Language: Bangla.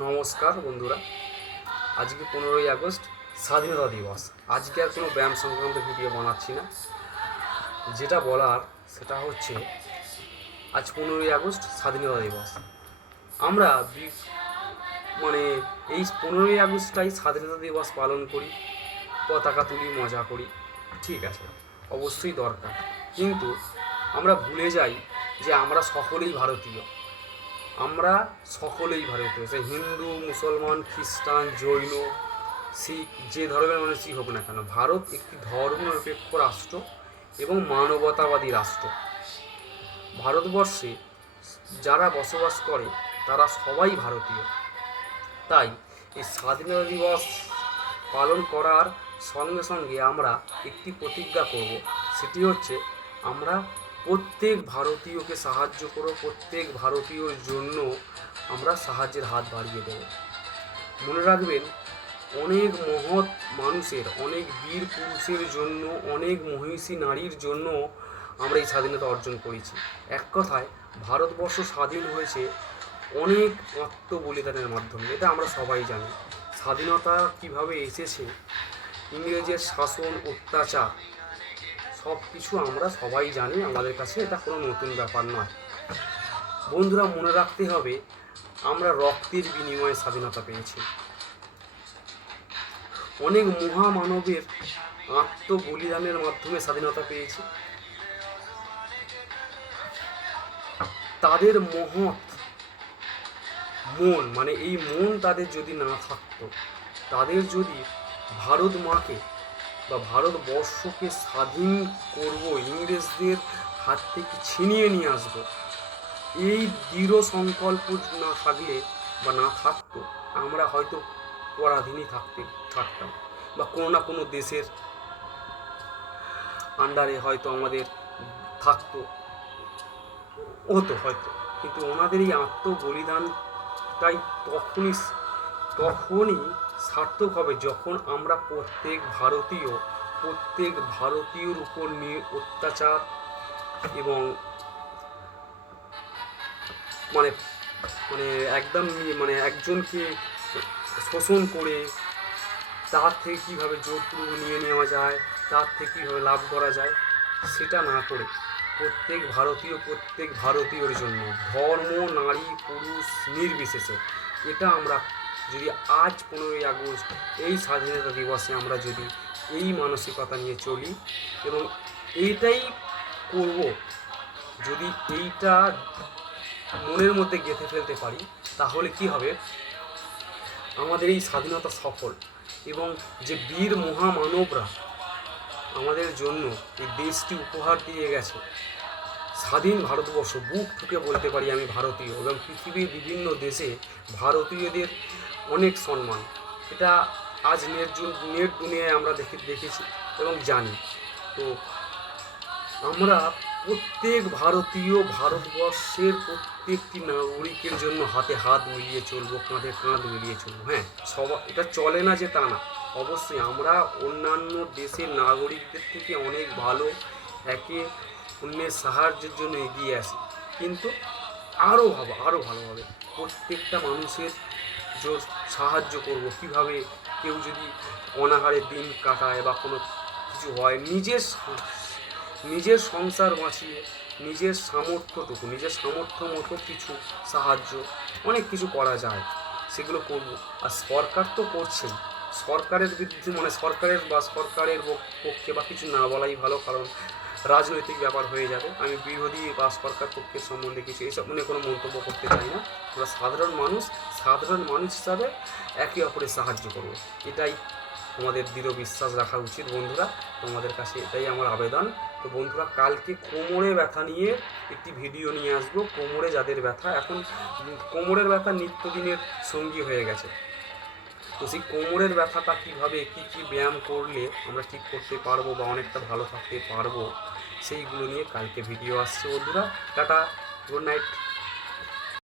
নমস্কার বন্ধুরা, আজকে 15ই আগস্ট স্বাধীনতা দিবস। আজকে আর কোনো ব্যায়াম সংক্রান্ত ভিডিও বানাচ্ছি না। যেটা বলার সেটা হচ্ছে আজ 15ই আগস্ট স্বাধীনতা দিবস। আমরা মানে এই 15ই আগস্টটাই স্বাধীনতা দিবস পালন করি, পতাকা তুলি, মজা করি, ঠিক আছে, অবশ্যই দরকার। কিন্তু আমরা ভুলে যাই যে আমরা সকলেই ভারতীয়। আমরা সকলেই ভারতীয়, সে হিন্দু, মুসলমান, খ্রিস্টান, জৈন, শিখ, যে ধর্মের মানুষই হোক না কেন, ভারত একটি ধর্মনিরপেক্ষ রাষ্ট্র এবং মানবতাবাদী রাষ্ট্র। ভারতবর্ষে যারা বসবাস করে তারা সবাই ভারতীয়। তাই এই স্বাধীনতা দিবস পালন করার সঙ্গে সঙ্গে আমরা একটি প্রতিজ্ঞা করব, সেটি হচ্ছে আমরা প্রত্যেক ভারতীয়কে সাহায্য করব, প্রত্যেক ভারতীয়র জন্য আমরা সাহায্যের হাত বাড়িয়ে দেব। মনে রাখবেন, অনেক মহৎ মানুষের, অনেক বীর পুরুষের জন্য, অনেক মহিষী নারীর জন্য আমরা এই স্বাধীনতা অর্জন করেছি। এক কথায় ভারতবর্ষ স্বাধীন হয়েছে অনেক আত্মবলিদানের মাধ্যমে, এটা আমরা সবাই জানি। স্বাধীনতা কিভাবে এসেছে, ইংরেজের শাসন, অত্যাচার, সব কিছু আমরা সবাই জানি, আমাদের কাছে এটা কোনো নতুন ব্যাপার নয়। বন্ধুরা, মনে রাখতে হবে আমরা রক্তের বিনিময়ে স্বাধীনতা পেয়েছি। অনেক মহামানবের আত্মবলিদানের মাধ্যমে স্বাধীনতা পেয়েছি। তাদের মহৎ মন, মানে এই মন তাদের যদি না থাকতো, তাদের যদি ভারত মাকে বা ভারতবর্ষকে স্বাধীন করব, ইংরেজদের হাত থেকে ছিনিয়ে নিয়ে আসবো, এই দৃঢ় সংকল্প না থাকলে বা না থাকতো, আমরা হয়তো পরাধীনই থাকতাম বা কোনো না কোনো দেশের আন্ডারে হয়তো আমাদের থাকতো, হতো হয়তো। কিন্তু ওনাদের এই আত্মবলিদানটাই তখনই সার্থক হবে যখন আমরা প্রত্যেক ভারতীয়র উপর অত্যাচার এবং মানে মানে একদম মানে একজনকে শোষণ করে তার থেকে কীভাবে জোরপূর্বক নিয়ে নেওয়া যায়, তার থেকে কীভাবে লাভ করা যায়, সেটা না করে প্রত্যেক ভারতীয়র জন্য, ধর্ম, নারী, পুরুষ নির্বিশেষে, এটা আমরা যদি আজ 15ই আগস্ট এই স্বাধীনতা দিবসে আমরা যদি এই মানসিকতা নিয়ে চলি এবং এইটাই করব, যদি এইটা মনের মধ্যে গেঁথে ফেলতে পারি, তাহলে কি হবে, আমাদের এই স্বাধীনতা সফল। এবং যে বীর মহামানবরা আমাদের জন্য এই দেশটি উপহার দিয়ে গেছে, স্বাধীন ভারতবর্ষ, বুক ঠুকে বলতে পারি আমি ভারতীয়, এবং পৃথিবীর বিভিন্ন দেশে ভারতীয়দের অনেক সম্মান। এটা আজ নেট দুনিয়ায় আমরা দেখেছি এবং জানি। তো আমরা প্রত্যেক ভারতীয়, ভারতবর্ষের প্রত্যেকটি নাগরিকের জন্য হাতে হাত মিলিয়ে চলবো, কাঁধে কাঁধ মিলিয়ে চলবো। হ্যাঁ, এটা চলে না যে তা না, অবশ্যই আমরা অন্যান্য দেশের নাগরিকদের থেকে অনেক ভালো, একে অন্যের সাহায্যের জন্য এগিয়ে আসি, কিন্তু আরও ভালোভাবে প্রত্যেকটা মানুষের সাহায্য করব। কিভাবে কেউ যদি অনাহারে দিন কাটায় বা কোনো কিছু হয়, নিজের সংসার বাঁচিয়ে নিজের সামর্থ্য মতো কিছু সাহায্য, অনেক কিছু করা যায়, সেগুলো করব। আর সরকার তো করছেই, সরকারের বিরুদ্ধে সরকারের পক্ষে বা কিছু না বলাই ভালো, কারণ রাজনৈতিক ব্যাপার হয়ে যাবে। আমি বিরোধী বা সরকার পক্ষের সম্বন্ধে কিছু এইসব নিয়ে কোনো মন্তব্য করতে চাই না। আমরা সাধারণ মানুষ হিসাবে একে অপরের সাহায্য করব, এটাই আমাদের দৃঢ় বিশ্বাস রাখা উচিত। বন্ধুরা, তোমাদের কাছে এটাই আমার আবেদন। তো বন্ধুরা, কালকে কোমরে ব্যথা নিয়ে একটি ভিডিও নিয়ে আসবো। কোমরে যাদের ব্যথা, এখন কোমরের ব্যথা নিত্যদিনের সঙ্গী হয়ে গেছে, তো সেই কোমরের ব্যথাটা কীভাবে কী ব্যায়াম করলে আমরা ঠিক করতে পারবো বা অনেকটা ভালো থাকতে পারবো, সেইগুলো নিয়ে কালকে ভিডিও আসছে। বন্ধুরা, টাটা, গুড নাইট।